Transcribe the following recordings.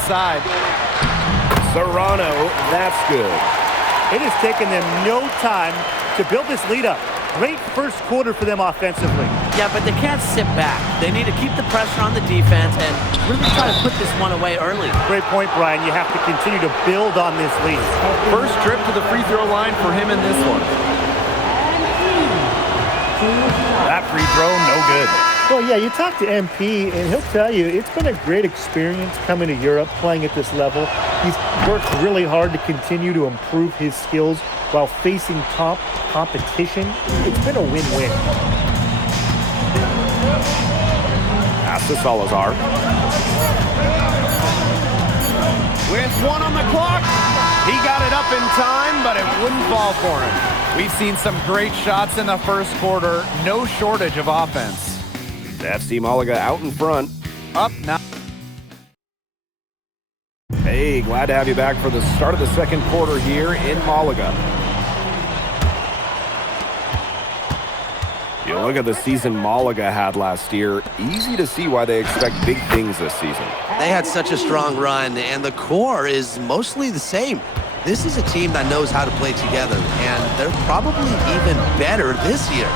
inside. Serrano, that's good. It has taken them no time to build this lead up. Great first quarter for them offensively. Yeah, but they can't sit back. They need to keep the pressure on the defense and really try to put this one away early. Great point, Brian. You have to continue to build on this lead. First trip to the free throw line for him in this one. That free throw, no good. Well, yeah, you talk to MP, and he'll tell you it's been a great experience coming to Europe, playing at this level. He's worked really hard to continue to improve his skills while facing top competition. It's been a win-win. Pass to Salazar. With 1 on the clock, he got it up in time, but it wouldn't fall for him. We've seen some great shots in the first quarter. No shortage of offense. FC Malaga out in front. Up now. Hey, glad to have you back for the start of the second quarter here in Malaga. You look at the season Malaga had last year, easy to see why they expect big things this season. They had such a strong run, and the core is mostly the same. This is a team that knows how to play together, and they're probably even better this year.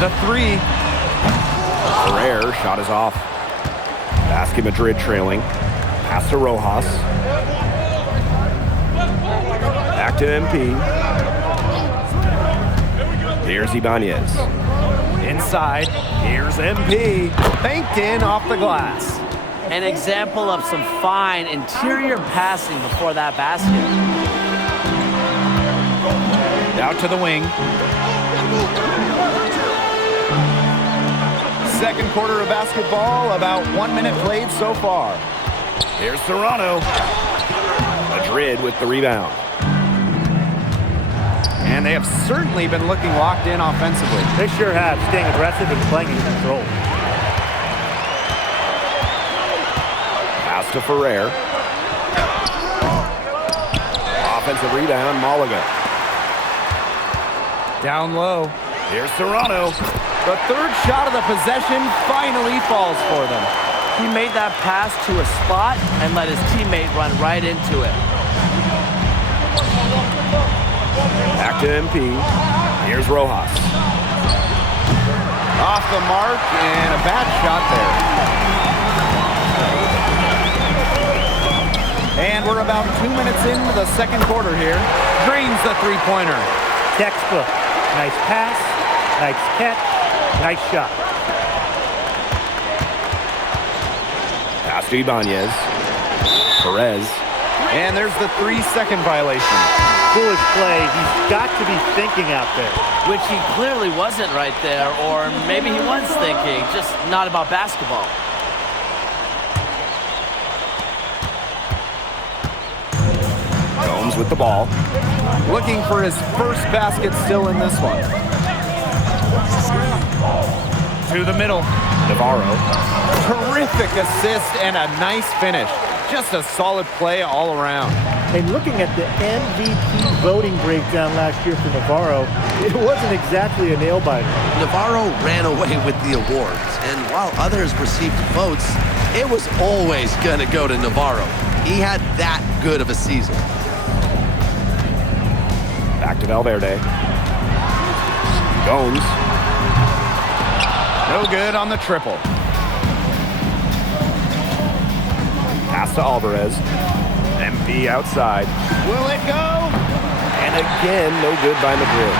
The three. Ferrer shot is off. Basket Madrid trailing. Pass to Rojas. Back to MP. Here's Ibanez. Inside. Here's MP. Banked in off the glass. An example of some fine interior passing before that basket. Out to the wing. Second quarter of basketball, about 1 minute played so far. Here's Serrano. Madrid with the rebound. And they have certainly been looking locked in offensively. They sure have, staying aggressive and playing in control. Pass to Ferrer. Offensive rebound, Malaga. Down low. Here's Serrano. The third shot of the possession finally falls for them. He made that pass to a spot and let his teammate run right into it. Back to MP. Here's Rojas. Off the mark and a bad shot there. And we're about 2 minutes into the second quarter here. Drains the three-pointer. Textbook. Nice pass, nice catch, nice shot. Pass to Ibanez. Perez. And there's the 3-second violation. Foolish play. He's got to be thinking out there. Which he clearly wasn't right there, or maybe he was thinking, just not about basketball. Gomes with the ball. Looking for his first basket still in this one. To the middle. Navarro. Terrific assist and a nice finish. Just a solid play all around. And looking at the MVP voting breakdown last year for Navarro, it wasn't exactly a nail-biter. Navarro ran away with the awards, and while others received votes, it was always going to go to Navarro. He had that good of a season. Back to Valverde. Gomes. No good on the triple. Pass to Alvarez. MP outside. Will it go? And again, no good by Madrid.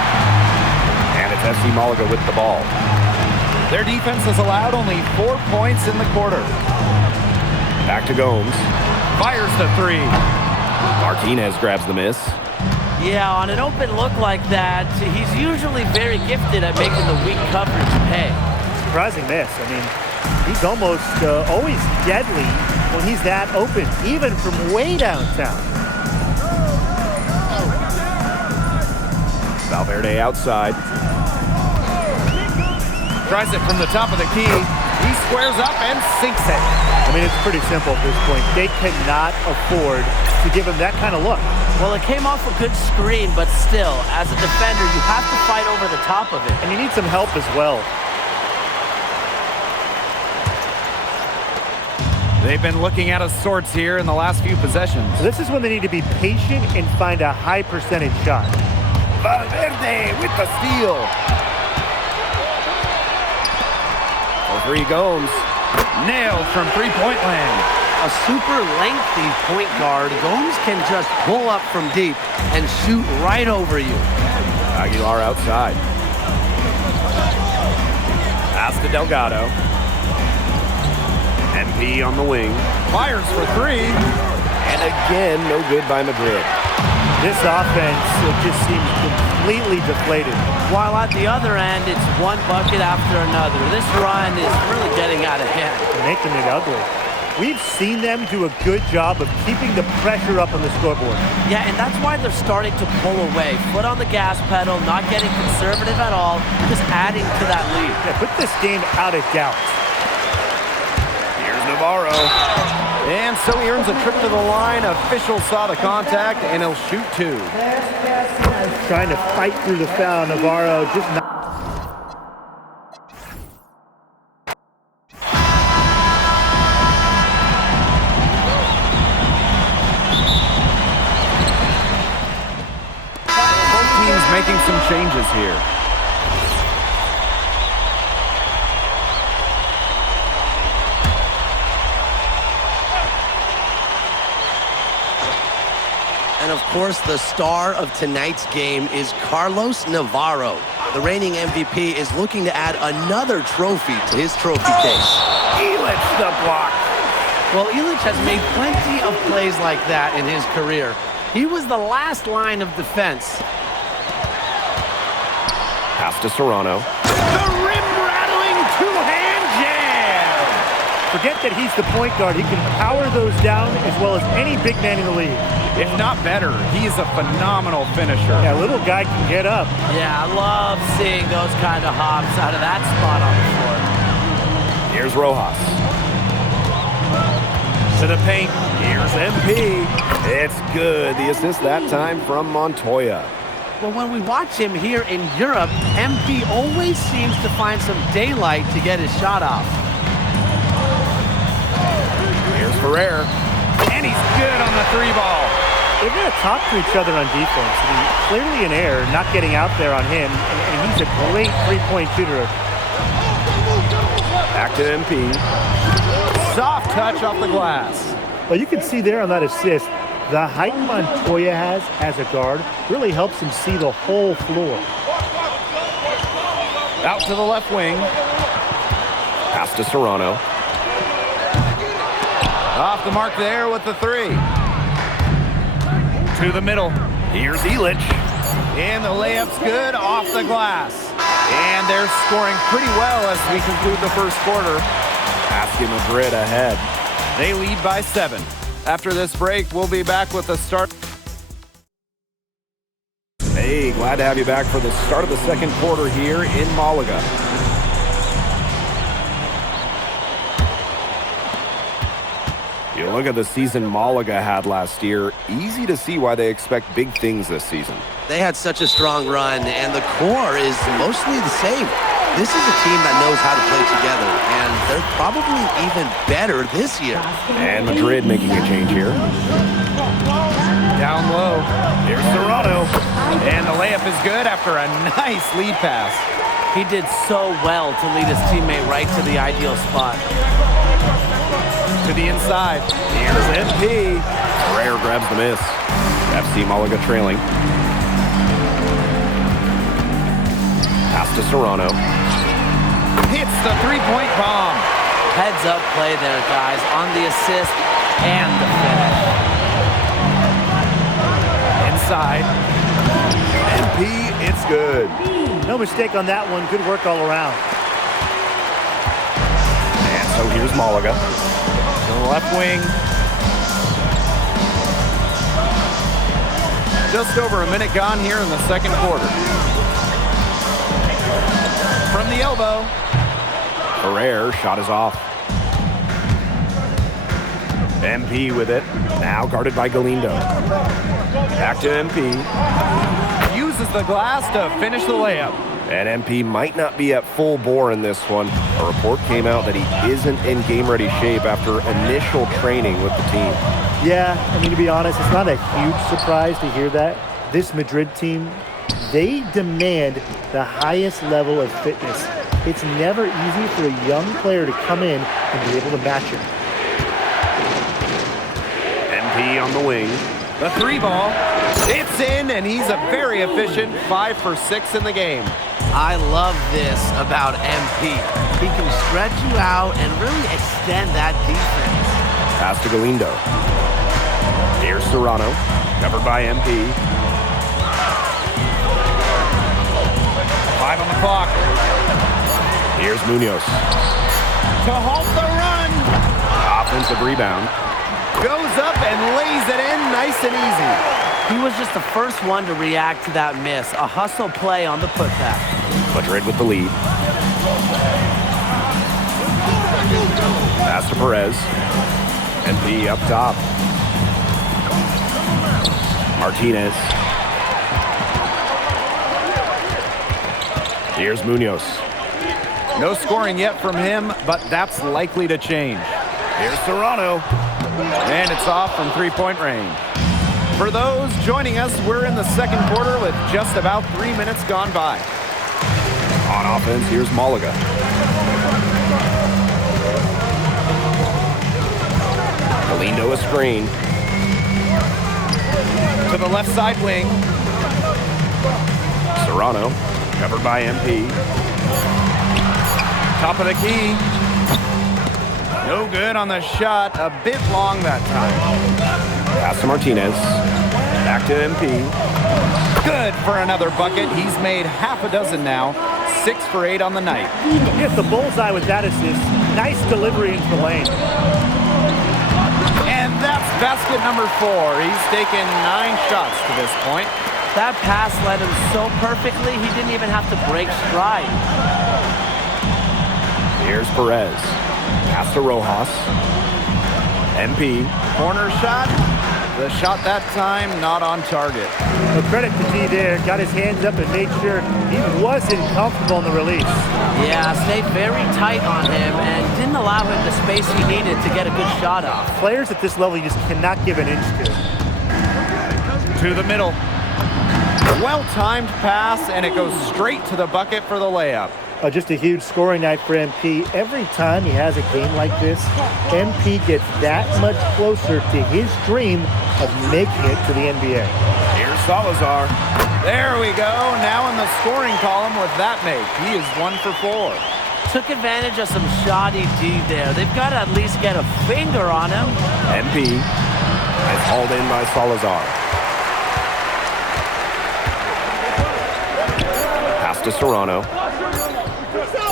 And it's FC Malaga with the ball. Their defense has allowed only 4 points in the quarter. Back to Gomes. Fires the three. Martinez grabs the miss. Yeah, on an open look like that, he's usually very gifted at making the weak coverage pay. Surprising miss. I mean, he's almost always deadly when he's that open, even from way downtown. Valverde outside. Tries it from the top of the key. He squares up and sinks it. I mean, it's pretty simple at this point. They cannot afford to give him that kind of look. Well, it came off a good screen, but still, as a defender, you have to fight over the top of it. And you need some help as well. They've been looking out of sorts here in the last few possessions. This is when they need to be patient and find a high percentage shot. Valverde with the steal. For three goes. Nailed from three-point land. A super lengthy point guard. Gomes can just pull up from deep and shoot right over you. Aguilar outside. Pass to Delgado. MP on the wing. Fires for three. And again, no good by Madrid. This offense, it just seems completely deflated. While at the other end, it's one bucket after another. This run is really getting out of hand. Making it ugly. We've seen them do a good job of keeping the pressure up on the scoreboard. Yeah, and that's why they're starting to pull away. Foot on the gas pedal, not getting conservative at all, just adding to that lead. Yeah, put this game out of doubt. Here's Navarro. And so he earns a trip to the line. Official saw the contact, and he'll shoot two. Trying to fight through the foul. Navarro just not. Both teams making some changes here. And of course, the star of tonight's game is Carlos Navarro. The reigning MVP is looking to add another trophy to his trophy case. Illich the block. Well, Illich has made plenty of plays like that in his career. He was the last line of defense. Pass to Serrano. The rim-rattling two-hand jam! Forget that he's the point guard. He can power those down as well as any big man in the league. If not better, he is a phenomenal finisher. Yeah, little guy can get up. Yeah, I love seeing those kind of hops out of that spot on the floor. Here's Rojas. To the paint. Here's MP. It's good. The assist that time from Montoya. Well, when we watch him here in Europe, MP always seems to find some daylight to get his shot off. Here's Ferrer. And he's good on the three ball. They're going to talk to each other on defense. I mean, clearly an error, not getting out there on him, and he's a great three-point shooter. Back to MP. Soft touch off the glass. Well, you can see there on that assist, the height Montoya has as a guard really helps him see the whole floor. Out to the left wing. Pass to Serrano. Off the mark there with the three. To the middle. Here's Illich. And the layup's good off the glass. And they're scoring pretty well as we conclude the first quarter. Asking Madrid ahead. They lead by 7. After this break, we'll be back with the start. Hey, glad to have you back for the start of the second quarter here in Malaga. You look at the season Malaga had last year, easy to see why they expect big things this season. They had such a strong run, and the core is mostly the same. This is a team that knows how to play together, and they're probably even better this year. And Madrid making a change here. Down low. Here's Serrano. And the layup is good after a nice lead pass. He did so well to lead his teammate right to the ideal spot. To the inside. Here's MP. Ferrer grabs the miss. FC Malaga trailing. Pass to Serrano. Hits the three-point bomb. Heads up play there, guys, on the assist and the finish. Inside. MP, it's good. No mistake on that one. Good work all around. And so here's Malaga. To the left wing. Just over a minute gone here in the second quarter. From the elbow. Ferrer shot is off. MP with it. Now guarded by Galindo. Back to MP. Uses the glass to finish the layup. And MP might not be at full bore in this one. A report came out that he isn't in game-ready shape after initial training with the team. Yeah, I mean, to be honest, it's not a huge surprise to hear that. This Madrid team, they demand the highest level of fitness. It's never easy for a young player to come in and be able to match him. MP on the wing. The 3 ball. It's in, and he's a very efficient 5 for 6 in the game. I love this about MP. He can stretch you out and really extend that defense. Pass to Galindo. Here's Serrano, covered by MP. 5 on the clock. Here's Munoz. To halt the run. Offensive rebound. Goes up and lays it in nice and easy. He was just the first one to react to that miss. A hustle play on the putback. Madrid with the lead. Pass to Perez. MP up top. Martinez. Here's Munoz. No scoring yet from him, but that's likely to change. Here's Serrano. And it's off from 3-point range. For those joining us, we're in the second quarter with just about 3 minutes gone by. On offense, here's Malaga. Galindo a screen. To the left side wing. Serrano, covered by MP. Top of the key. No good on the shot. A bit long that time. Pass to Martinez. Back to MP. Good for another bucket. He's made half a dozen now. 6 for 8 on the night. Hit the bullseye with that assist. Nice delivery into the lane. And that's basket number 4. He's taken 9 shots to this point. That pass led him so perfectly, he didn't even have to break stride. Here's Perez. Pass to Rojas. MP. Corner shot. The shot that time not on target. No credit to G there. Got his hands up and made sure he wasn't comfortable in the release. Yeah, stayed very tight on him and didn't allow him the space he needed to get a good shot off. Players at this level you just cannot give an inch to. To the middle. Well-timed pass, and it goes straight to the bucket for the layup. Just a huge scoring night for MP. Every time he has a game like this, MP gets that much closer to his dream of making it to the NBA. Here's Salazar. There we go. Now in the scoring column with that make. He is 1 for 4. Took advantage of some shoddy D there. They've got to at least get a finger on him. MP is hauled in by Salazar. Pass to Serrano.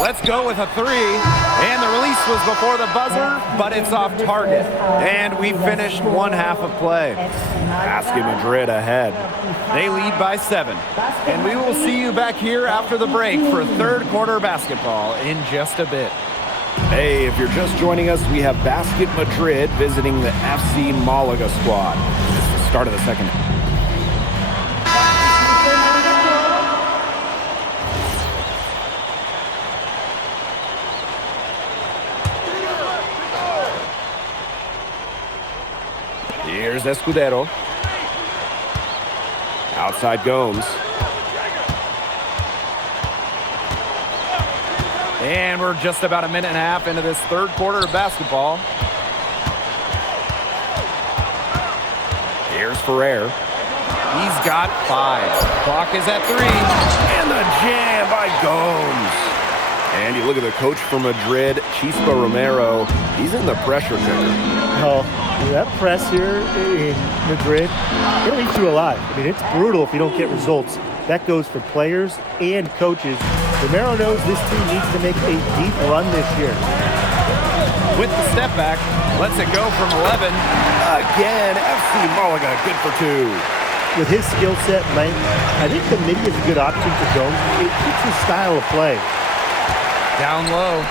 Let's go with a 3. And the release was before the buzzer, but it's off target. And we finished 1 half of play. Basket Madrid ahead. They lead by 7. And we will see you back here after the break for third quarter basketball in just a bit. Hey, if you're just joining us, we have Basket Madrid visiting the FC Malaga squad. It's the start of the second. Here's Escudero. Outside Gomes. And we're just about a minute and a half into this third quarter of basketball. Here's Ferrer. He's got 5. Clock is at 3. And the jam by Gomes. And you look at the coach from Madrid, Chispa Romero. He's in the pressure cooker. Oh, that press here in Madrid, it'll eat you alive. I mean, it's brutal if you don't get results. That goes for players and coaches. Romero knows this team needs to make a deep run this year. With the step back, lets it go from 11. Again, FC Malaga good for 2. With his skill set, Mike, I think the midi is a good option for Gomes. It fits his style of play. Down low.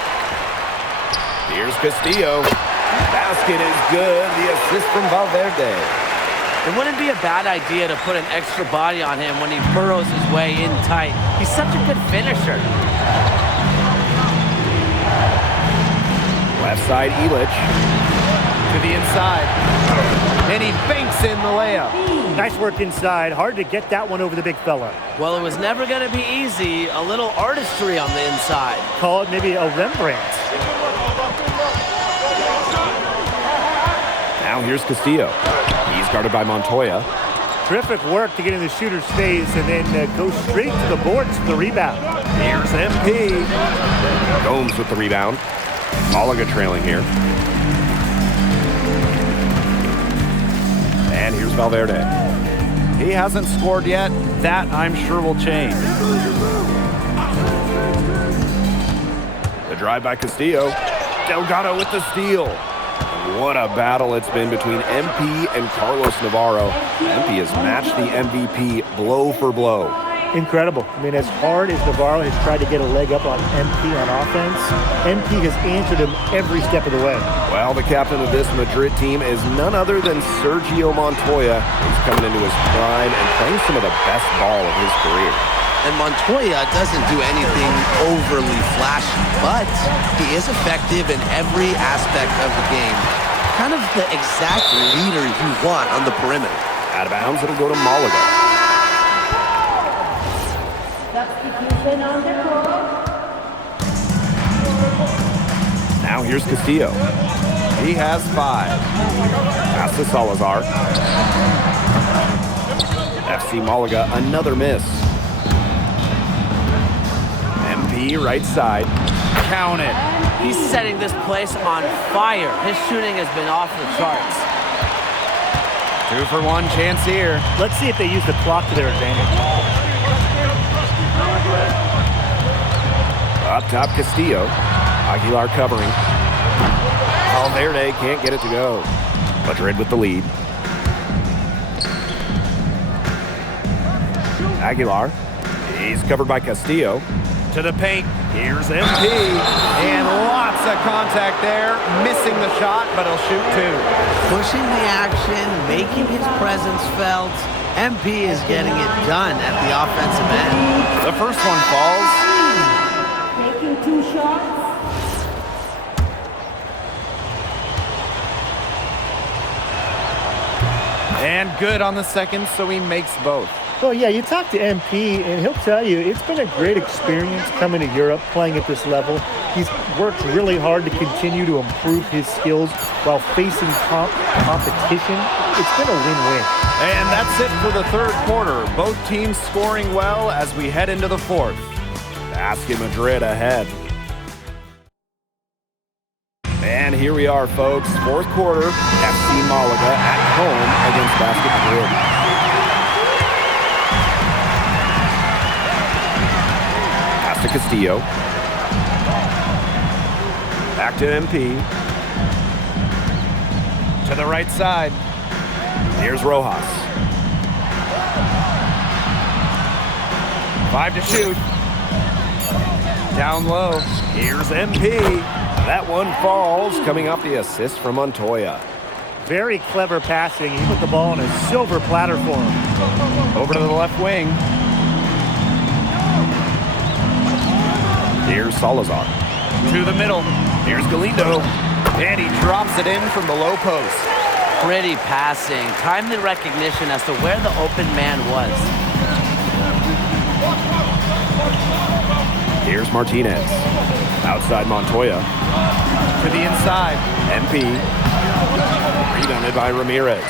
Here's Castillo. Basket is good. The assist from Valverde. It wouldn't be a bad idea to put an extra body on him when he burrows his way in tight. He's such a good finisher. Left side, Illich. To the inside. And he banks in the layup. Nice work inside. Hard to get that one over the big fella. Well, it was never going to be easy. A little artistry on the inside. Call it maybe a Rembrandt. Now here's Castillo. He's guarded by Montoya. Terrific work to get in the shooter's face and then go straight to the boards for the rebound. Here's MP. Gomes with the rebound. Malaga trailing here. And here's Valverde. He hasn't scored yet. That, I'm sure, will change. The drive by Castillo. Delgado with the steal. What a battle it's been between MP and Carlos Navarro. MP has matched the MVP blow for blow. Incredible. I mean, as hard as Navarro has tried to get a leg up on MP on offense, MP has answered him every step of the way. Well, the captain of this Madrid team is none other than Sergio Montoya. He's coming into his prime and playing some of the best ball of his career. And Montoya doesn't do anything overly flashy, but he is effective in every aspect of the game. Kind of the exact leader you want on the perimeter. Out of bounds, it'll go to Malaga. Now here's Castillo. He has 5. Pass to Salazar. FC Malaga, another miss. MP right side. Count it. He's setting this place on fire. His shooting has been off the charts. 2 for 1 chance here. Let's see if they use the clock to their advantage. Up top, Castillo. Aguilar covering. Valverde can't get it to go. Madrid with the lead. Aguilar. He's covered by Castillo. To the paint. Here's MP. And lots of contact there. Missing the shot, but he'll shoot 2. Pushing the action, making his presence felt. MP is getting it done at the offensive end. The first one falls. Taking 2 shots. And good on the second, so he makes both. Well, yeah, you talk to MP, and he'll tell you it's been a great experience coming to Europe, playing at this level. He's worked really hard to continue to improve his skills while facing top competition. It's been a win-win. And that's it for the third quarter. Both teams scoring well as we head into the fourth. Basket Madrid ahead. And here we are, folks. Fourth quarter, FC Malaga at home against Basket Madrid. To Castillo. Back to MP. To the right side. Here's Rojas. 5 to shoot. Down low. Here's MP. That one falls, coming off the assist from Montoya. Very clever passing. He put the ball on a silver platter for him. Over to the left wing. Here's Salazar. To the middle. Here's Galindo. And he drops it in from the low post. Pretty passing. Timely recognition as to where the open man was. Here's Martinez. Outside Montoya. To the inside. MP. Rebounded by Ramirez.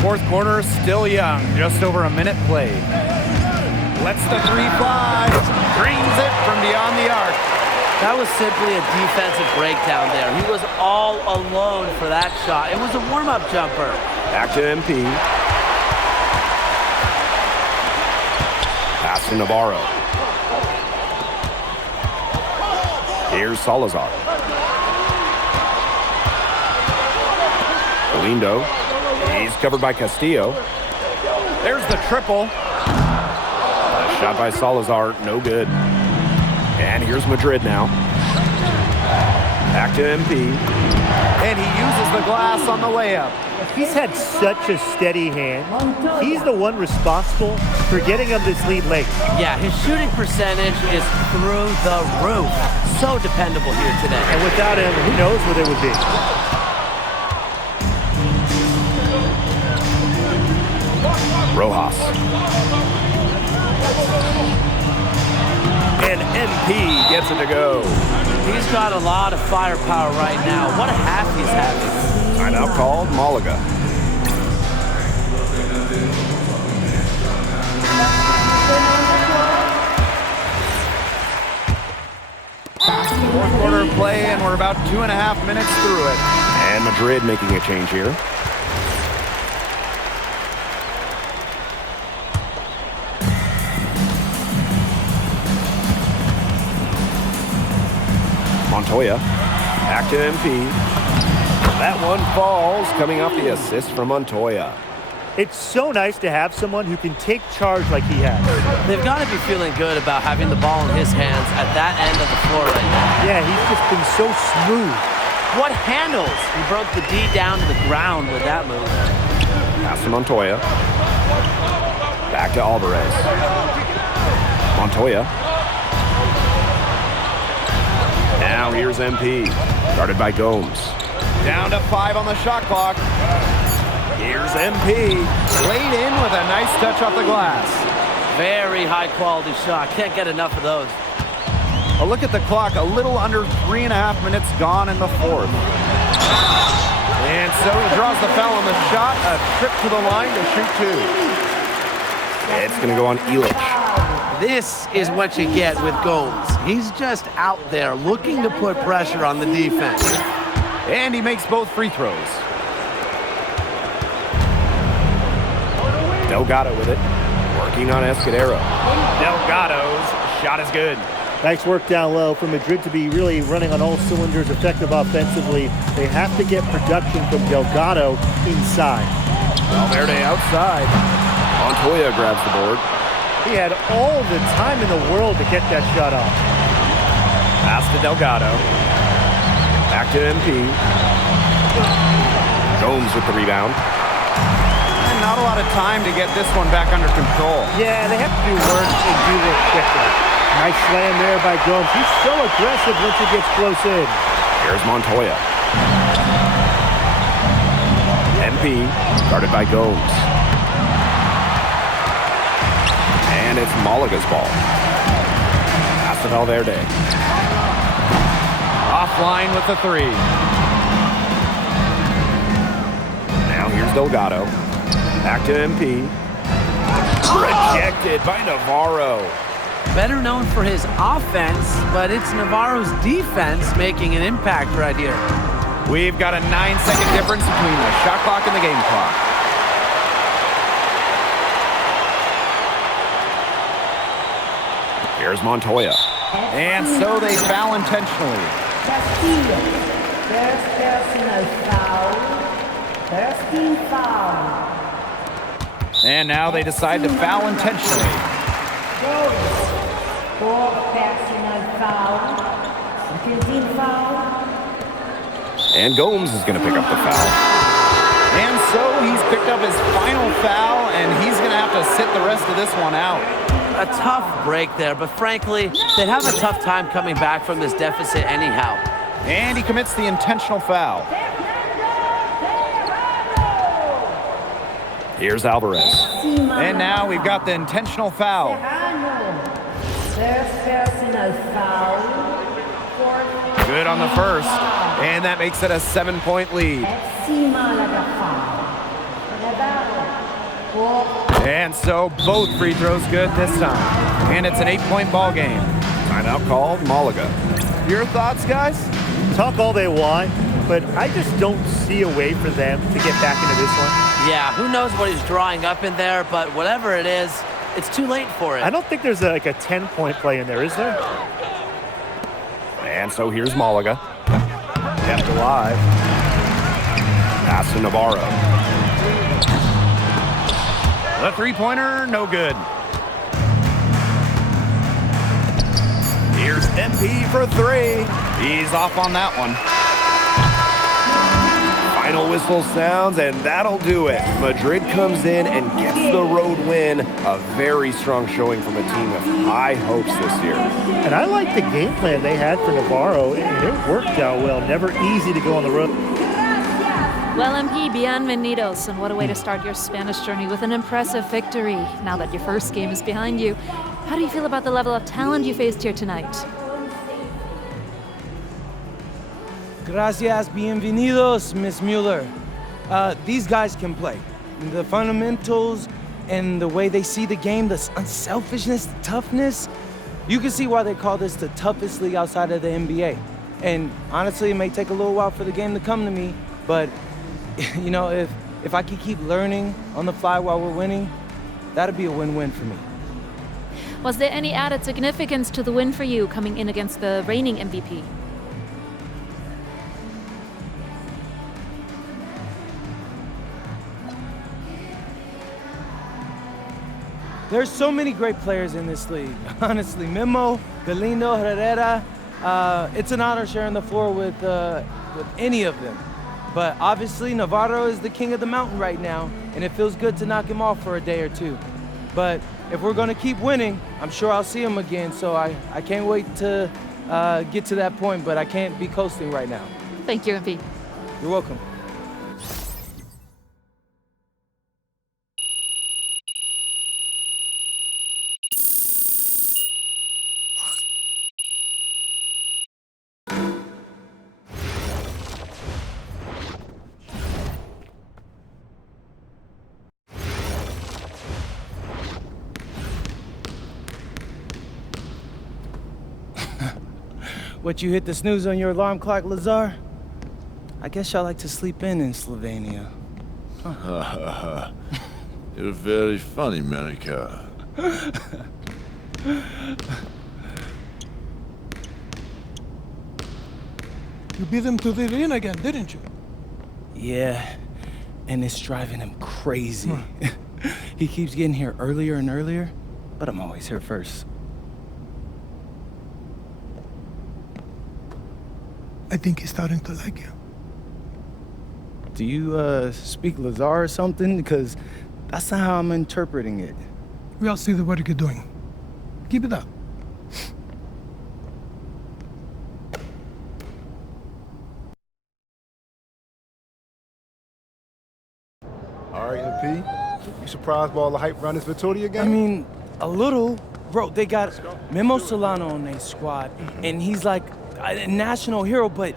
Fourth quarter, still young. Just over a minute played. Lets the 3 fly. Dreams it from beyond the arc. That was simply a defensive breakdown there. He was all alone for that shot. It was a warm-up jumper. Back to MP. Pass to Navarro. Here's Salazar. Galindo. He's covered by Castillo. There's the triple. Shot by Salazar, no good. And here's Madrid now. Back to MP. And he uses the glass on the layup. He's had such a steady hand. He's the one responsible for getting him this lead late. Yeah, his shooting percentage is through the roof. So dependable here today. And without him, who knows what it would be. Rojas. And MP gets it to go. He's got a lot of firepower right now. What a half he's having. Timeout called, Malaga. Fourth quarter of play, and we're about 2.5 minutes through it. And Madrid making a change here. Montoya, back to MP. That one falls, coming off the assist from Montoya. It's so nice to have someone who can take charge like he has. They've got to be feeling good about having the ball in his hands at that end of the floor right now. Yeah, he's just been so smooth. What handles? He broke the D down to the ground with that move. Pass to Montoya. Back to Alvarez. Montoya. Now here's MP. Guarded by Gomes. Down to 5 on the shot clock. Here's MP. Laid in with a nice touch off the glass. Very high quality shot. Can't get enough of those. A look at the clock, a little under 3.5 minutes gone in the fourth. And so he draws the foul on the shot, a trip to the line to shoot 2. It's going to go on Elich. This is what you get with Gomes. He's just out there looking to put pressure on the defense. And he makes both free throws. Delgado with it. Working on Escudero. Delgado's shot is good. Nice work down low for Madrid to be really running on all cylinders, effective offensively. They have to get production from Delgado inside. Valverde outside. Montoya grabs the board. He had all the time in the world to get that shot off. Pass to Delgado. Back to MP. Gomes with the rebound. And not a lot of time to get this one back under control. Yeah, they have to do work and do this quickly. Nice slam there by Gomes. He's so aggressive once he gets close in. Here's Montoya. MP guarded by Gomes. And it's Malaga's ball. Pass to Valverde. Offline with the 3. Now here's Delgado. Back to MP. Rejected by Navarro. Better known for his offense, but it's Navarro's defense making an impact right here. We've got a 9-second difference between the shot clock and the game clock. Here's Montoya. And so they foul intentionally. Castillo. First personal foul. First team foul. And now they decide to foul intentionally. Gomes. Fourth personal foul. Second team foul. And Gomes is going to pick up the foul. And so he's picked up his final foul, and he's going to have to sit the rest of this one out. A tough break there, but frankly, they'd have a tough time coming back from this deficit anyhow. And he commits the intentional foul. Here's Alvarez. And now we've got the intentional foul. First personal foul. Good on the first. And that makes it a 7-point lead. FC Malaga foul. And so both free throws good this time. And it's an 8-point ball game. Timeout called, Malaga. Your thoughts, guys? Talk all they want, but I just don't see a way for them to get back into this one. Yeah, who knows what he's drawing up in there, but whatever it is, it's too late for it. I don't think there's like a 10-point play in there, is there? And so here's Malaga. Kept alive. Pass to Navarro. The three-pointer, no good. Here's MP for 3. He's off on that one. Final whistle sounds, and that'll do it. Madrid comes in and gets the road win. A very strong showing from a team with high hopes this year. And I like the game plan they had for Navarro, and it worked out well. Never easy to go on the road. Well, MP, bienvenidos, and what a way to start your Spanish journey with an impressive victory. Now that your first game is behind you, how do you feel about the level of talent you faced here tonight? Gracias, bienvenidos, Miss Mueller. These guys can play. The fundamentals and the way they see the game, the unselfishness, the toughness. You can see why they call this the toughest league outside of the NBA. And honestly, it may take a little while for the game to come to me, but you know, if I could keep learning on the fly while we're winning, that'd be a win-win for me. Was there any added significance to the win for you coming in against the reigning MVP? There's so many great players in this league. Honestly, Memo, Galindo, Herrera. It's an honor sharing the floor with any of them. But obviously, Navarro is the king of the mountain right now, and it feels good to knock him off for a day or two. But if we're gonna keep winning, I'm sure I'll see him again, so I can't wait to get to that point, but I can't be coasting right now. Thank you, MP. You're welcome. What, you hit the snooze on your alarm clock, Lazar? I guess y'all like to sleep in Slovenia. Huh. You're very funny, Monica. You beat him to the arena again, didn't you? Yeah, and it's driving him crazy. He keeps getting here earlier and earlier, but I'm always here first. I think he's starting to like you. Do you, speak Lazar or something? Because that's not how I'm interpreting it. We all see the work you're doing. Keep it up. All right, MP. You surprised by all the hype around this Vitoria game? I mean, a little. Bro, they got Memo Solano on their squad, and he's like a national hero, but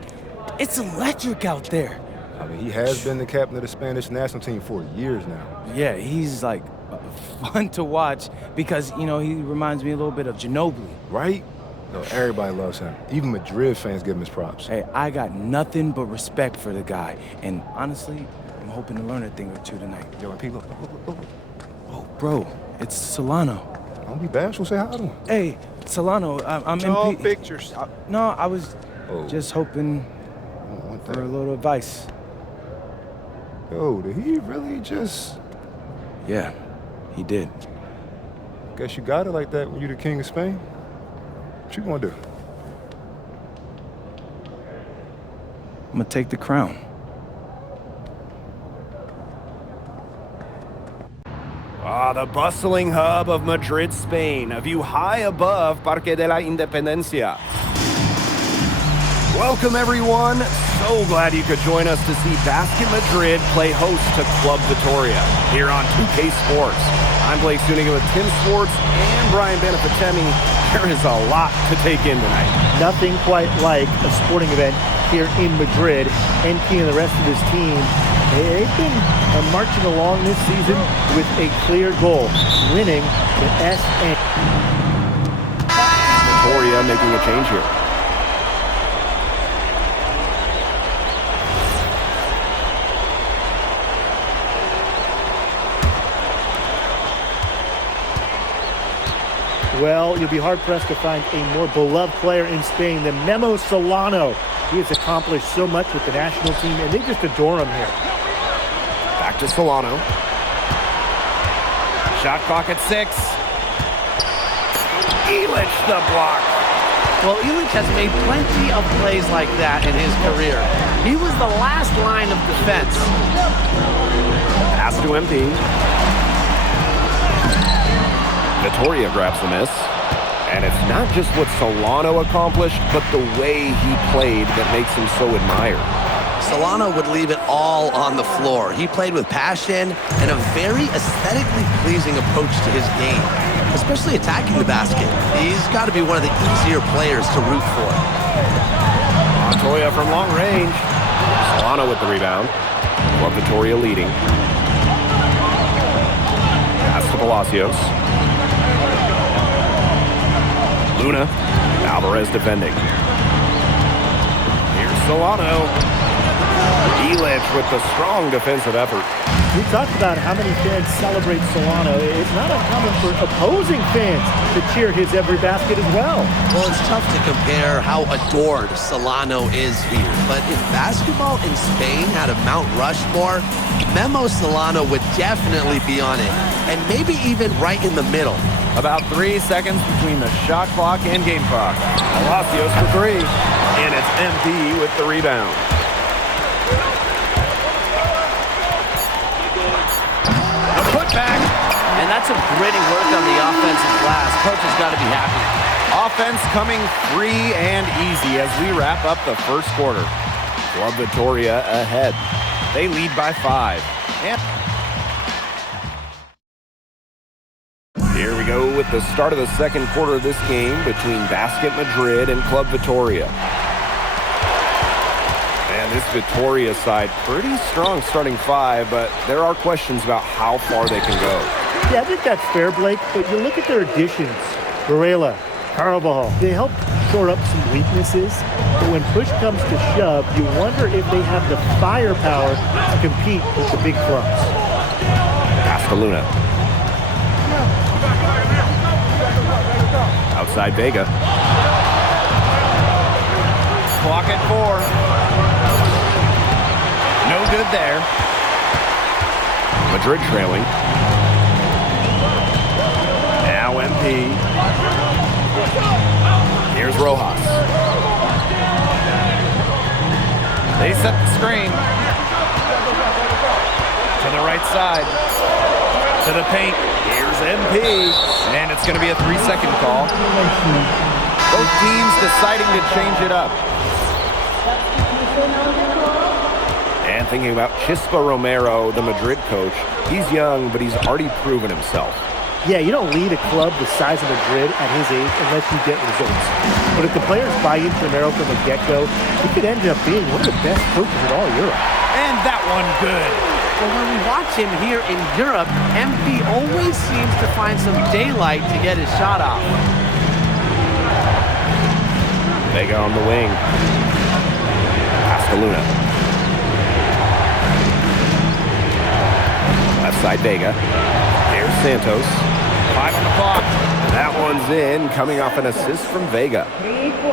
it's electric out there. I mean, he has been the captain of the Spanish national team for years now. Yeah, he's like fun to watch because, you know, he reminds me a little bit of Ginobili. Right? No, everybody loves him. Even Madrid fans give him his props. Hey, I got nothing but respect for the guy, and honestly, I'm hoping to learn a thing or two tonight. Yo, MP, look. Oh, bro, it's Solano. Don't be bashful, say hi to him. Hey, Solano, I'm No MP. pictures. No, I was just hoping for a little advice. Yo, did he really just... Yeah, he did. Guess you got it like that when you're the king of Spain. What you gonna do? I'm gonna take the crown. The bustling hub of Madrid, Spain, a view high above Parque de la Independencia. Welcome, everyone. So glad you could join us to see Basket Madrid play host to Club Vitoria here on 2K Sports. I'm Blake Suniga with Tim Swartz and Brian Benefatemi. There is a lot to take in tonight. Nothing quite like a sporting event here in Madrid. NP and the rest of his team, they've been marching along this season with a clear goal, winning the SN. Vitoria making a change here. Well, you'll be hard-pressed to find a more beloved player in Spain than Memo Solano. He has accomplished so much with the national team, and they just adore him here. Back to Solano. Shot clock at 6. Illich the block. Well, Illich has made plenty of plays like that in his career. He was the last line of defense. Pass to MP. Vittoria grabs the miss. And it's not just what Solano accomplished, but the way he played that makes him so admired. Solano would leave it all on the floor. He played with passion and a very aesthetically pleasing approach to his game, especially attacking the basket. He's got to be one of the easier players to root for. Montoya from long range. Solano with the rebound. Club Vittoria leading. Pass to Palacios. Luna. Alvarez defending. Here's Solano. Illich with the strong defensive effort. We talked about how many fans celebrate Solano. It's not uncommon for opposing fans to cheer his every basket as well. Well, it's tough to compare how adored Solano is here. But if basketball in Spain had a Mount Rushmore, Memo Solano would definitely be on it. And maybe even right in the middle. About 3 seconds between the shot clock and game clock. Palacios for three. And it's MP with the rebound. The putback. And that's some gritty work on the offensive glass. Coach has got to be happy. Offense coming free and easy as we wrap up the first quarter. Club Vittoria ahead. They lead by 5. And here we go with the start of the second quarter of this game between Basket Madrid and Club Vittoria. And this Vittoria side, pretty strong starting 5, but there are questions about how far they can go. Yeah, I think that's fair, Blake, but you look at their additions. Varela, Carvajal, they help shore up some weaknesses, but when push comes to shove, you wonder if they have the firepower to compete with the big clubs. Pass to Luna. Outside Vega. clock at 4. No good there. Madrid trailing. Now MP. Here's Rojas. They set the screen. To the right side. To the paint. Here's MP. And it's going to be a 3-second call. Both teams deciding to change it up. And thinking about Chispa Romero, the Madrid coach. He's young, but he's already proven himself. Yeah, you don't lead a club the size of Madrid at his age unless you get results. But if the players buy into Romero from the get-go, he could end up being one of the best coaches in all Europe. And that one good. Well, when we watch him here in Europe, MP always seems to find some daylight to get his shot off. Vega on the wing. Pass to Luna. Left side Vega. Here's Santos. 5 on the clock. That one's in, coming off an assist from Vega.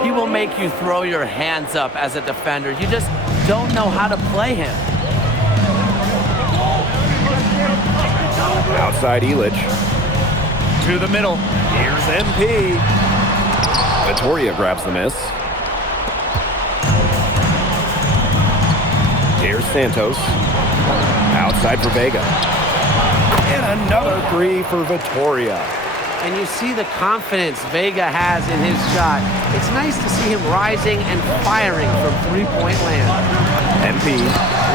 He will make you throw your hands up as a defender. You just don't know how to play him. Outside Illich. To the middle. Here's MP. Vittoria grabs the miss. Here's Santos. Outside for Vega. And another three for Vittoria. And you see the confidence Vega has in his shot. It's nice to see him rising and firing from three-point land. MP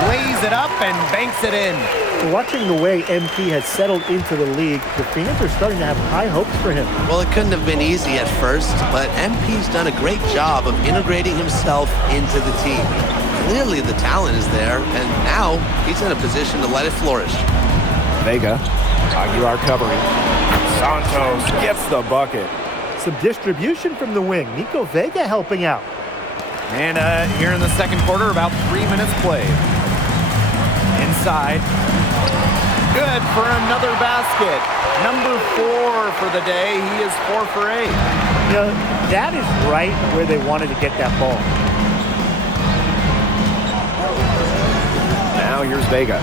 lays it up and banks it in. Watching the way MP has settled into the league, the fans are starting to have high hopes for him. Well, it couldn't have been easy at first, but MP's done a great job of integrating himself into the team. Clearly the talent is there, and now he's in a position to let it flourish. Vega, Aguilar covering. Santos gets the bucket. Some distribution from the wing. Nico Vega helping out. And here in the second quarter, about 3 minutes played. Inside. Good for another basket. Number 4 for the day. He is 4 for 8. You know, that is right where they wanted to get that ball. Now here's Vega.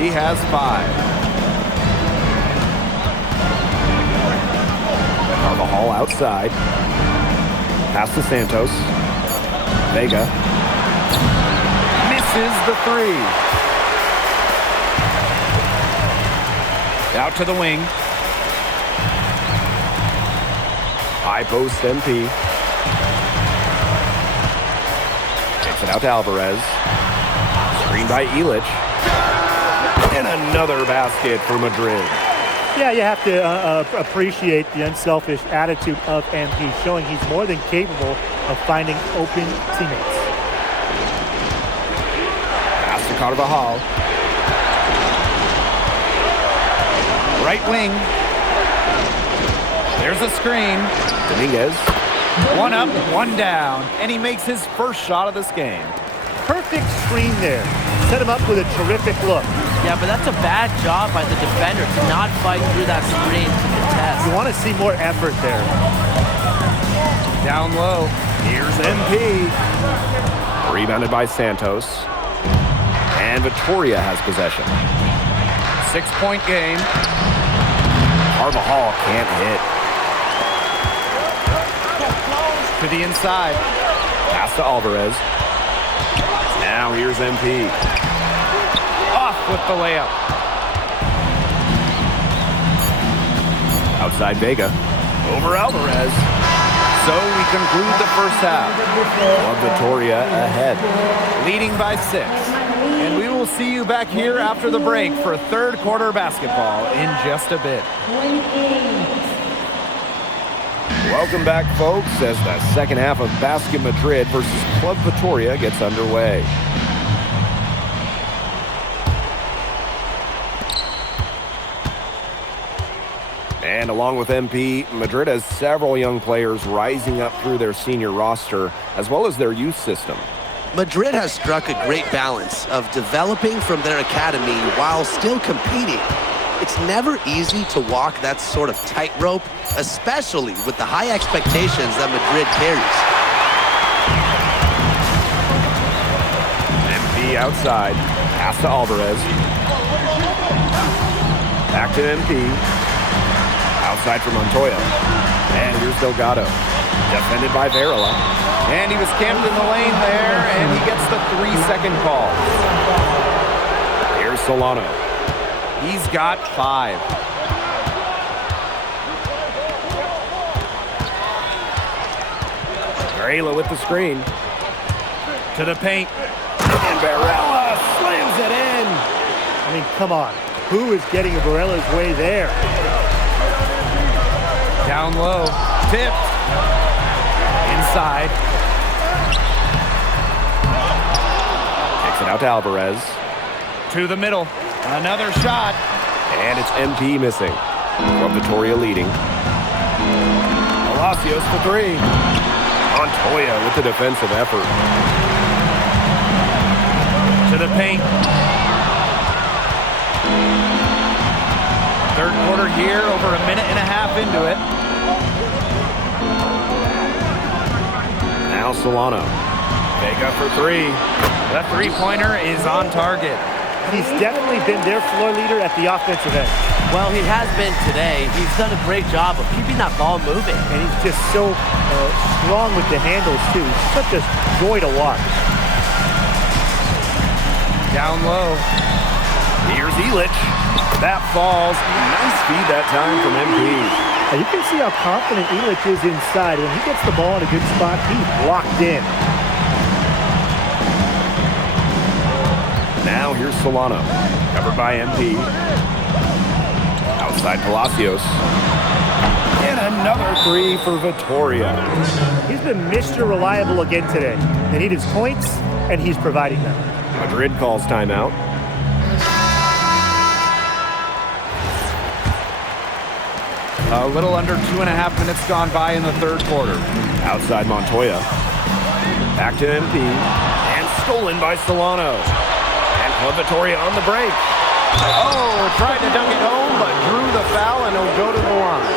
He has 5. Carvajal outside. Pass to Santos. Vega. Misses the three. Out to the wing. High post MP. Takes it out to Alvarez. Screen by Illich. And another basket for Madrid. Yeah, you have to appreciate the unselfish attitude of MP, showing he's more than capable of finding open teammates. Pass to Carvajal. Right wing. There's a screen. Dominguez. One up, one down. And he makes his first shot of this game. Perfect screen there. Set him up with a terrific look. Yeah, but that's a bad job by the defender to not fight through that screen to contest. You want to see more effort there. Down low. Here's MP. Rebounded by Santos. And Vitoria has possession. 6-point game. Carvajal can't hit. To the inside. Pass to Alvarez. Now here's MP. Off with the layup. Outside Vega. Over Alvarez. So we conclude the first half. Club Vitoria ahead. Leading by 6. And we will see you back here after the break for third quarter basketball in just a bit. 28. Welcome back, folks, as the second half of Basket Madrid versus Club Vitoria gets underway. And along with MP, Madrid has several young players rising up through their senior roster, as well as their youth system. Madrid has struck a great balance of developing from their academy while still competing. It's never easy to walk that sort of tightrope, especially with the high expectations that Madrid carries. MP outside. Pass to Alvarez. Back to MP. Outside for Montoya. And here's Delgado. Defended by Varela. And he was camped in the lane there, and he gets the 3-second call. Here's Solano. He's got 5. Varela with the screen. To the paint. And Varela slams it in. I mean, come on. Who is getting Varela's way there? Down low. Tipped. Inside. Takes it out to Alvarez. To the middle. Another shot. And it's MP missing. From Vitoria leading. Palacios for 3. Montoya with the defensive effort. To the paint. Third quarter here, over a minute and a half into it. Now Solano. Vega for 3. The three-pointer is on target. He's definitely been their floor leader at the offensive end. Well, he has been today. He's done a great job of keeping that ball moving. And he's just so strong with the handles, too. Such a joy to watch. Down low. Here's Illich. That falls. Nice feed that time from MP. Now you can see how confident Illich is inside. When he gets the ball in a good spot, he's locked in. Now here's Solano. Covered by MP. Outside Palacios. And another 3 for Vitoria. He's been Mr. Reliable again today. They need his points, and he's providing them. Madrid calls timeout. A little under 2.5 minutes gone by in the third quarter. Outside Montoya. Back to MP. And stolen by Solano. And Club Vitoria on the break. Oh, tried to dunk it home, but drew the foul, and he'll go to the line.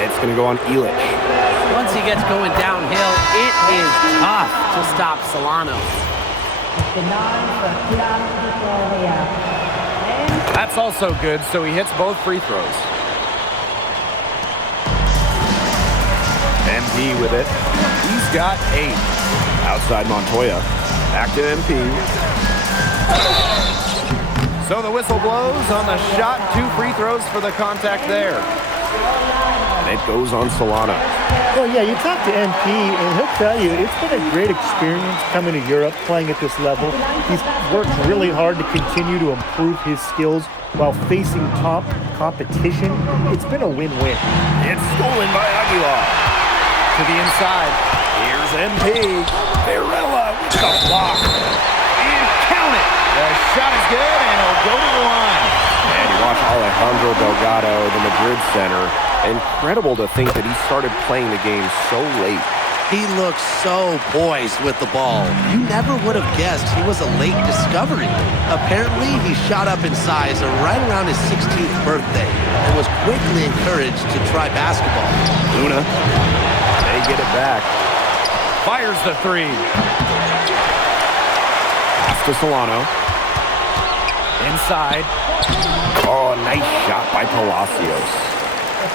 It's going to go on Illich. Once he gets going downhill, it is tough to stop Solano. That's also good, so he hits both free throws. MP with it. He's got 8. Outside Montoya. Back to MP. So the whistle blows on the shot. 2 free throws for the contact there. And it goes on Solano. Well, yeah, you talk to MP, and he'll tell you it's been a great experience coming to Europe, playing at this level. He's worked really hard to continue to improve his skills while facing top competition. It's been a win-win. It's stolen by Aguilar. To the inside. Here's MP. Varela with the block. And count it. The shot is good, and it'll go to the line. And you watch Alejandro Delgado, the Madrid center. Incredible to think that he started playing the game so late. He looks so poised with the ball. You never would have guessed he was a late discovery. Apparently, he shot up in size right around his 16th birthday and was quickly encouraged to try basketball. Luna, they get it back. Fires the 3. Pass to Solano. Inside. Oh, nice shot by Palacios.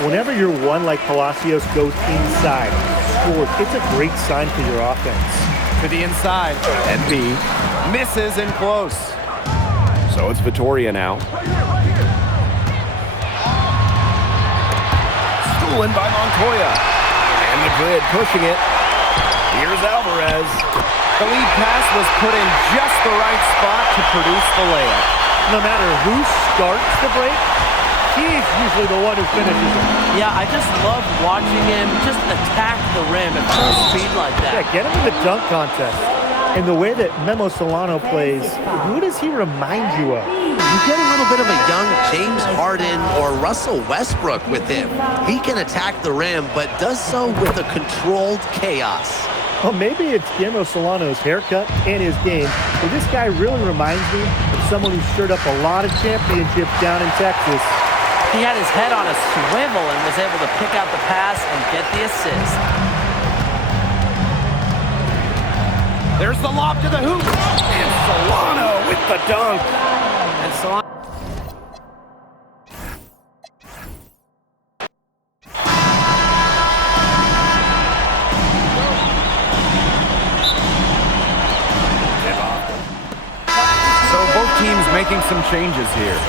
Whenever your one like Palacios goes inside, scores, it's a great sign for your offense. To the inside. MP Misses in close. So it's Vitoria now. Stolen by Montoya. And Madrid pushing it. Here's Alvarez. The lead pass was put in just the right spot to produce the layup. No matter who starts the break, he's usually the one who finishes it. Yeah, I just love watching him just attack the rim at full speed like that. Yeah, get him in the dunk contest. And the way that Memo Solano plays, who does he remind you of? You get a little bit of a young James Harden or Russell Westbrook with him. He can attack the rim, but does so with a controlled chaos. Well, maybe it's Memo Solano's haircut and his game, but this guy really reminds me of someone who stirred up a lot of championships down in Texas. He had his head on a swivel and was able to pick out the pass and get the assist. There's the lob to the hoop. And Solano with the dunk. And Solano. So both teams making some changes here.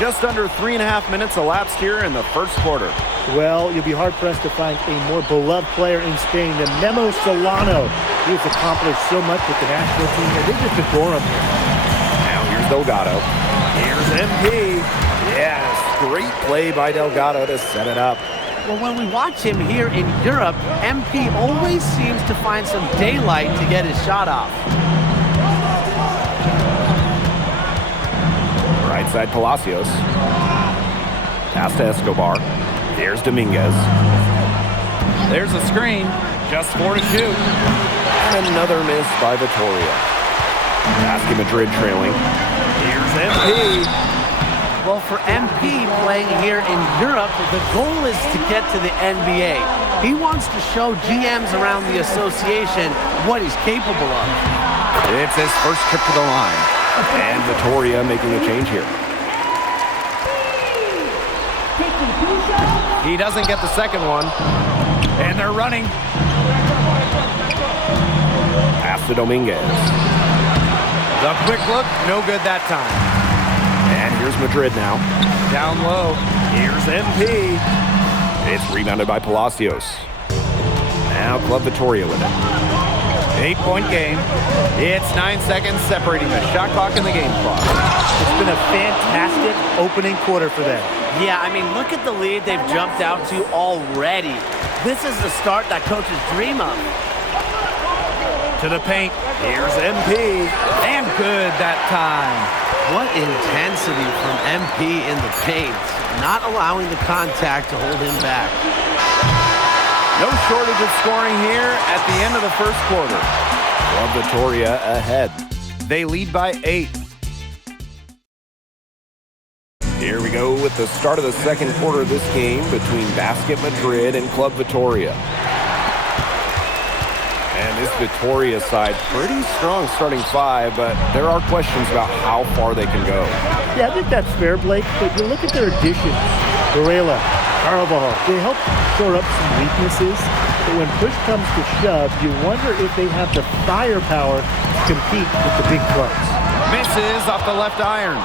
Just under 3.5 minutes elapsed here in the first quarter. Well, you'll be hard-pressed to find a more beloved player in Spain than Memo Solano. He has accomplished so much with the national team, and they just adore him here. Now here's Delgado. Here's MP. Yes, great play by Delgado to set it up. Well, when we watch him here in Europe, MP always seems to find some daylight to get his shot off. Right side Palacios. Pass to Escobar. There's Dominguez. There's a screen. Just 4 to shoot. And another miss by Vitoria. Basket Madrid trailing. Here's MP. Well, for MP playing here in Europe, the goal is to get to the NBA. He wants to show GMs around the association what he's capable of. It's his first trip to the line. And Vitoria making a change here. He doesn't get the second one. And they're running. Pass to Dominguez. The quick look, no good that time. And here's Madrid now. Down low. Here's MP. It's rebounded by Palacios. Now Club Vitoria with it. 8-point game. It's 9 seconds separating the shot clock and the game clock. It's been a fantastic opening quarter for them. Yeah, I mean, look at the lead they've jumped out to already. This is the start that coaches dream of. To the paint. Here's MP. And good that time. What intensity from MP in the paint, not allowing the contact to hold him back. No shortage of scoring here at the end of the first quarter. Club Vitoria ahead. They lead by 8. Here we go with the start of the second quarter of this game between Basket Madrid and Club Vitoria. And this Vitoria side, pretty strong starting 5, but there are questions about how far they can go. Yeah, I think that's fair, Blake, but you look at their additions. Varela, Carvajal, they help shore up some weaknesses, but when push comes to shove, you wonder if they have the firepower to compete with the big clubs. Misses off the left iron.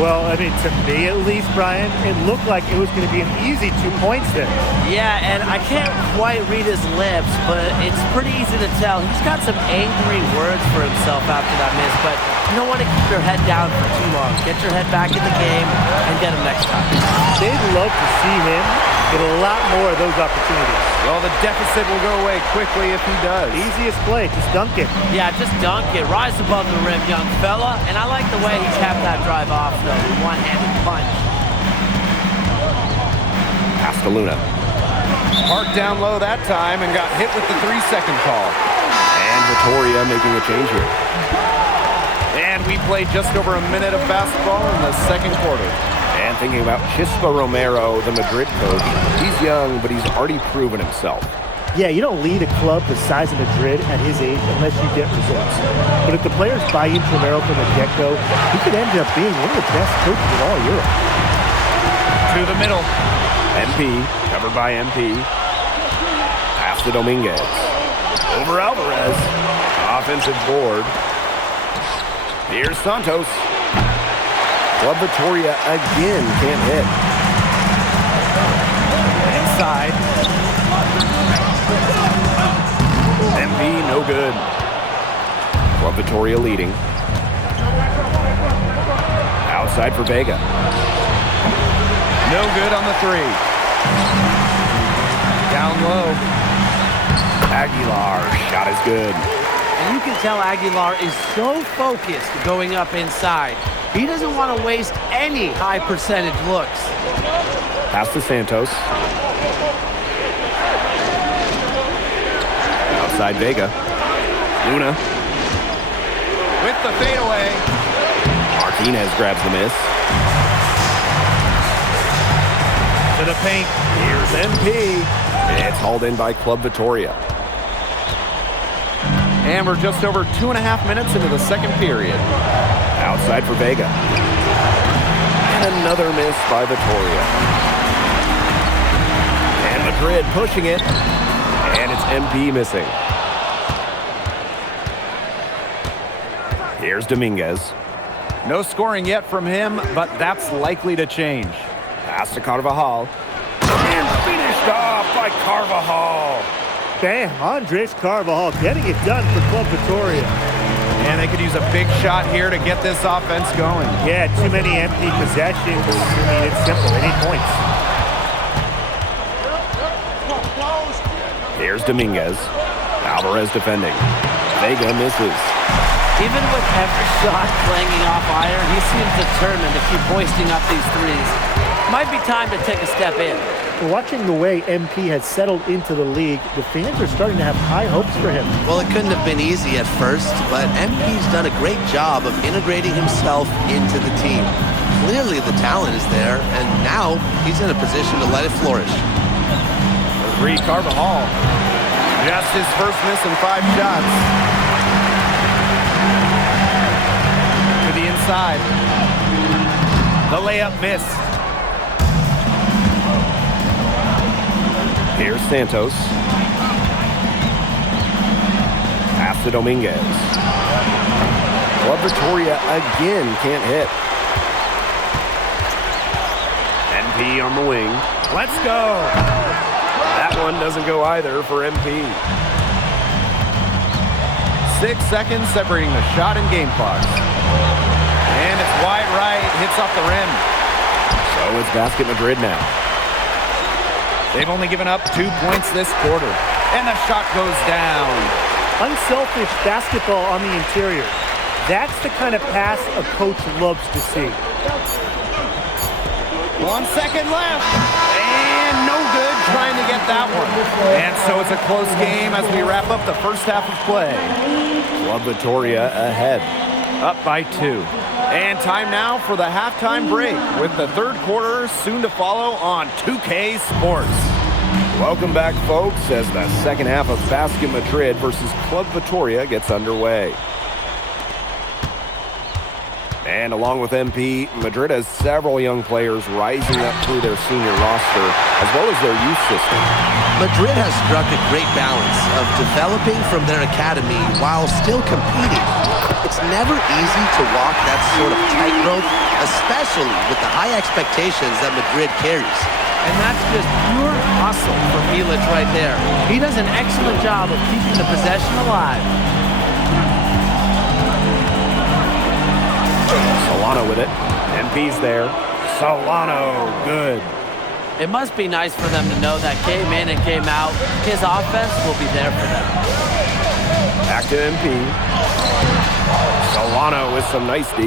Well, I mean, to me at least, Brian, it looked like it was going to be an easy 2 points there. Yeah, and I can't quite read his lips, but it's pretty easy to tell. He's got some angry words for himself after that miss, but you don't want to keep your head down for too long. Get your head back in the game and get him next time. They'd love to see him get a lot more of those opportunities. Well, the deficit will go away quickly if he does. Easiest play, just dunk it. Yeah, just dunk it. Rise above the rim, young fella. And I like the way he capped that drive off, though. One-handed punch. Pass to Luna. Parked down low that time and got hit with the 3-second call. And Vitoria making a change here. And we played just over a minute of basketball in the second quarter. And thinking about Chispa Romero, the Madrid coach. He's young, but he's already proven himself. Yeah, you don't lead a club the size of Madrid at his age unless you get results. But if the players buy into Romero from the get-go, he could end up being one of the best coaches in all Europe. To the middle. MP, covered by MP. Pass to Dominguez. Over Alvarez. Offensive board. Here's Santos. Club Vitoria again can't hit. Inside. MP no good. Club Vitoria leading. Outside for Vega. No good on the 3. Down low. Aguilar, shot is good. And you can tell Aguilar is so focused going up inside. He doesn't want to waste any high percentage looks. Pass to Santos. Outside Vega. Luna. With the fadeaway. Martinez grabs the miss. To the paint. Here's MP. It's hauled in by Club Vitoria. And we're just over 2.5 minutes into the second period. Outside for Vega. And another miss by Vitoria. And Madrid pushing it. And it's MP missing. Here's Dominguez. No scoring yet from him, but that's likely to change. Pass to Carvajal. And finished off by Carvajal. Bam, Andres Carvajal getting it done for Club Vitoria. And they could use a big shot here to get this offense going. Yeah, too many empty possessions. I mean, it's simple. They need points. Here's Dominguez. Alvarez defending. Vega misses. Even with every shot clanging off iron, he seems determined to keep hoisting up these threes. Might be time to take a step in. Watching the way MP has settled into the league, the fans are starting to have high hopes for him. Well, it couldn't have been easy at first, but MP's done a great job of integrating himself into the team. Clearly the talent is there, and now he's in a position to let it flourish. For 3, Carvajal. Just his first miss in 5 shots. To the inside. The layup missed. Here's Santos. Pass to Dominguez. Club Vitoria again can't hit. MP on the wing. Let's go. That one doesn't go either for MP. 6 seconds separating the shot and game clocks. And it's wide right, hits off the rim. So it's Basket Madrid now. They've only given up 2 points this quarter. And the shot goes down. Unselfish basketball on the interior. That's the kind of pass a coach loves to see. 1 second left. And no good trying to get that one. And so it's a close game as we wrap up the first half of play. Club Vitoria ahead. Up by 2. And time now for the halftime break with the third quarter soon to follow on 2K Sports. Welcome back, folks, as the second half of Basket Madrid versus Club Vitoria gets underway. And along with MP, Madrid has several young players rising up through their senior roster, as well as their youth system. Madrid has struck a great balance of developing from their academy while still competing. It's never easy to walk that sort of tightrope, especially with the high expectations that Madrid carries. And that's just pure hustle from Ilic right there. He does an excellent job of keeping the possession alive. Solano with it. MP's there. Solano, good. It must be nice for them to know that came in and came out. His offense will be there for them. Back to MP. Solano with some nice D.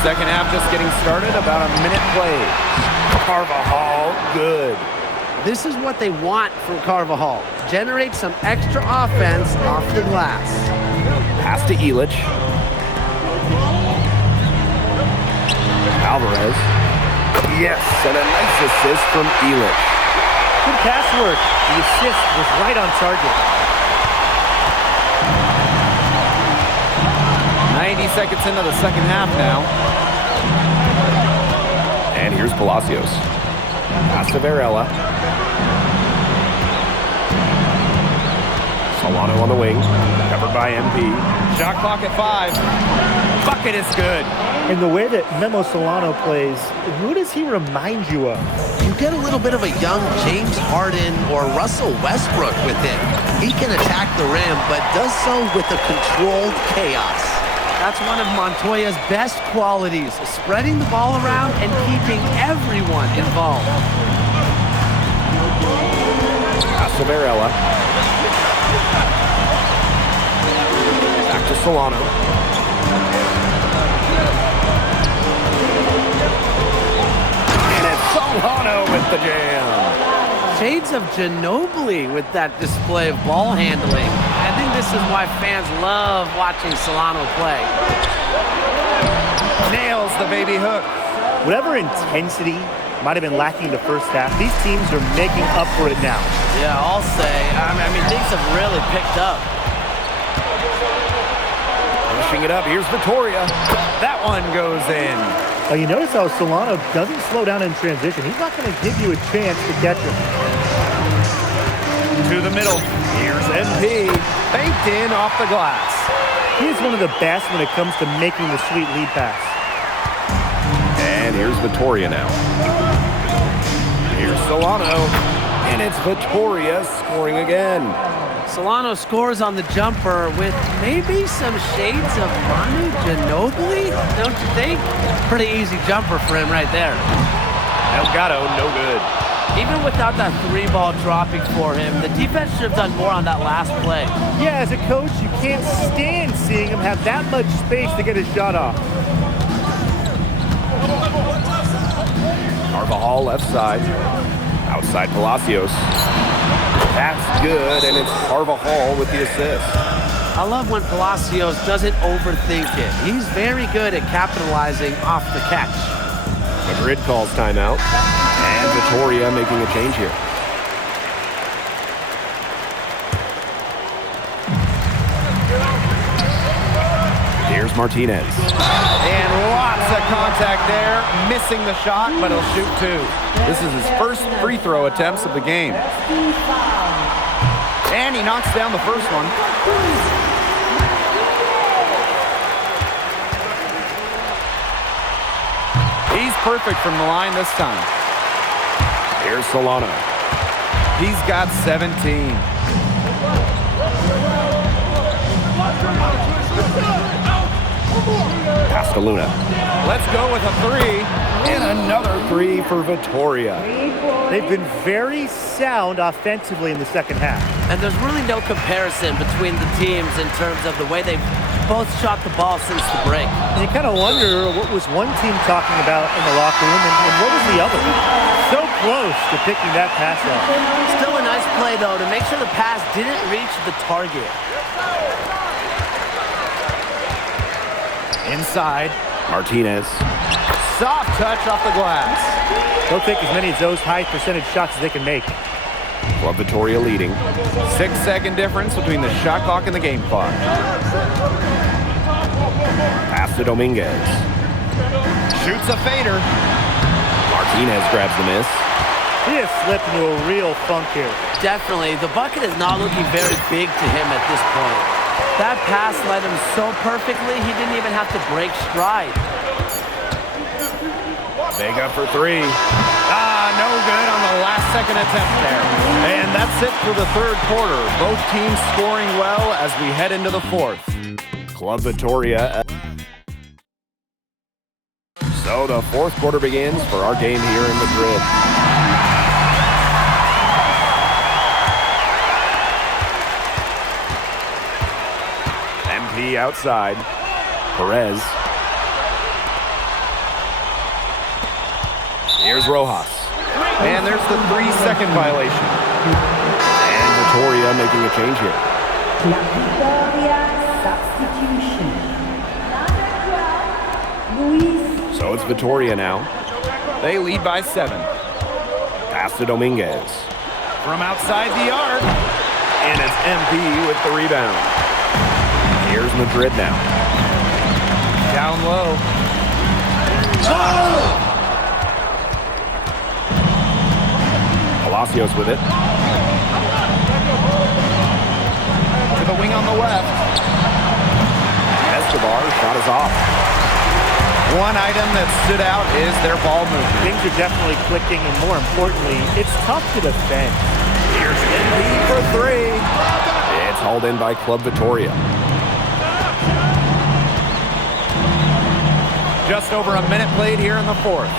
Second half just getting started, about a minute played. Carvajal, good. This is what they want from Carvajal. Generate some extra offense off the glass. Pass to Ilic. Alvarez. Yes, and a nice assist from Ilic. Good pass work. The assist was right on target. 90 seconds into the second half now. And here's Palacios. Pass to Varela. Solano on the wing. Covered by MP. Shot clock at 5. Bucket is good. And the way that Memo Solano plays, who does he remind you of? You get a little bit of a young James Harden or Russell Westbrook with him. He can attack the rim, but does so with a controlled chaos. That's one of Montoya's best qualities, spreading the ball around and keeping everyone involved. Pass to Varela. Back to Solano. And it's Solano with the jam. Shades of Ginobili with that display of ball handling. I think this is why fans love watching Solano play. Nails the baby hook. Whatever intensity might have been lacking the first half, these teams are making up for it now. Yeah, I'll say. I mean, things have really picked up. Pushing it up. Here's Vittoria. That one goes in. Well, you notice how Solano doesn't slow down in transition. He's not going to give you a chance to catch him. To the middle. Here's MP. Baked in off the glass. He is one of the best when it comes to making the sweet lead pass. And here's Vittoria now. Here's Solano. And it's Vittoria scoring again. Solano scores on the jumper with maybe some shades of Manu Ginobili, don't you think? Pretty easy jumper for him right there. Delgado, no good. Even without that 3-ball dropping for him, the defense should have done more on that last play. Yeah, as a coach, you can't stand seeing him have that much space to get his shot off. Carvajal left side. Outside Palacios. That's good, and it's Carvajal with the assist. I love when Palacios doesn't overthink it. He's very good at capitalizing off the catch. Madrid calls timeout, and Vittoria making a change here. Here's Martinez. And lots of contact there. Missing the shot, but he'll shoot 2. This is his first free throw attempts of the game. And he knocks down the first one. He's perfect from the line this time. Here's Solano. He's got 17. Pass to Luna. Let's go with a 3. And another 3 for Vittoria. They've been very sound offensively in the second half. And there's really no comparison between the teams in terms of the way they've both shot the ball since the break. You kind of wonder what was one team talking about in the locker room and what was the other. So close to picking that pass off. Still a nice play, though, to make sure the pass didn't reach the target. Inside. Martinez. Soft touch off the glass. They'll take as many of those high percentage shots as they can make. Club Vitoria leading. 6-second difference between the shot clock and the game clock. Pass to Dominguez. Shoots a fader. Martinez grabs the miss. He has slipped into a real funk here. Definitely. The bucket is not looking very big to him at this point. That pass led him so perfectly, he didn't even have to break stride. Vega for three. No good on the last second attempt there. And that's it for the third quarter. Both teams scoring well as we head into the fourth. Club Vitoria. So the fourth quarter begins for our game here in Madrid. MP outside. Perez. Here's Rojas. And there's the 3-second violation. And Vitoria making a change here. La Victoria substitution. Luis. So it's Vitoria now. They lead by 7. Pass to Dominguez. From outside the arc. And it's MP with the rebound. Here's Madrid now. Down low. Palacios with it. To the wing on the left. Escobar shot is off. One item that stood out is their ball movement. Things are definitely clicking, and more importantly, it's tough to defend. Here's MP for three. It's hauled in by Club Vitoria. Just over a minute played here in the fourth.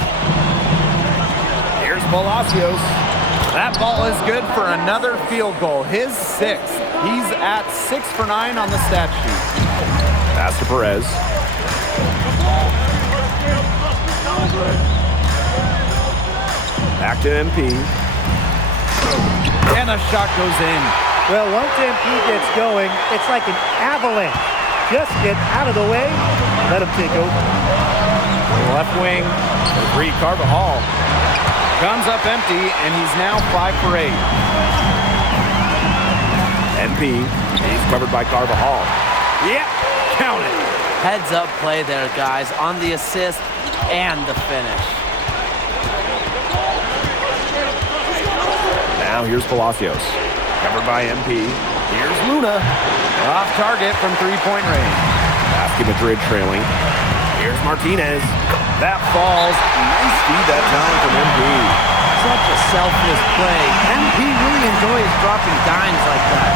Here's Palacios. That ball is good for another field goal, his 6th. He's at 6 for 9 on the stat sheet. Pass to Perez. Back to MP. And the shot goes in. Well, once MP gets going, it's like an avalanche. Just get out of the way, let him take over. Left wing, Reed Carvajal. Comes up empty, and he's now 5 for 8. MP, he's covered by Carvajal. Yep, count it. Heads up play there, guys, on the assist and the finish. Now here's Palacios. Covered by MP. Here's Luna. Off target from 3-point range. Basque Madrid trailing. Here's Martinez. That falls. Nice feed that time from MP. Such a selfless play. MP really enjoys dropping dimes like that.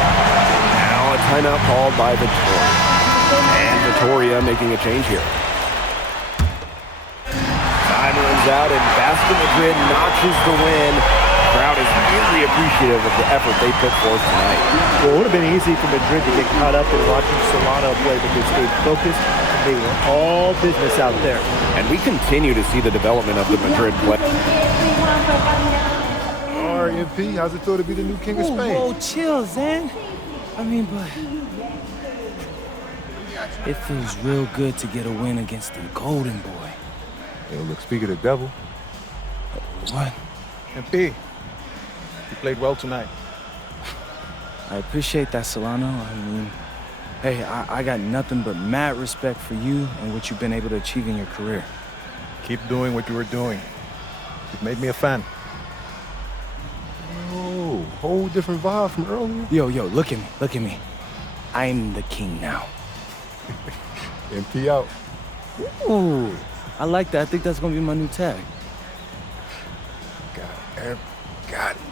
Now a timeout called by Vitoria. And Vitoria making a change here. Time runs out and Basque Madrid notches the win. The crowd is really appreciative of the effort they put forth tonight. Well, it would have been easy for Madrid to get caught up in watching Solano play, but they stayed focused. They were all business out there. And we continue to see the development of the Madrid play. All right, MP, how's it feel to be the new king of Spain? Whoa, chill, Zen. I mean, but it feels real good to get a win against the Golden Boy. Hey, look, speak of the devil. What? MP, you played well tonight. I appreciate that, Solano. I mean, hey, I got nothing but mad respect for you and what you've been able to achieve in your career. Keep doing what you were doing. You've made me a fan. Oh, whole different vibe from earlier. Yo, look at me. I'm the king now. MP out. Ooh, I like that. I think that's gonna be my new tag. Got it.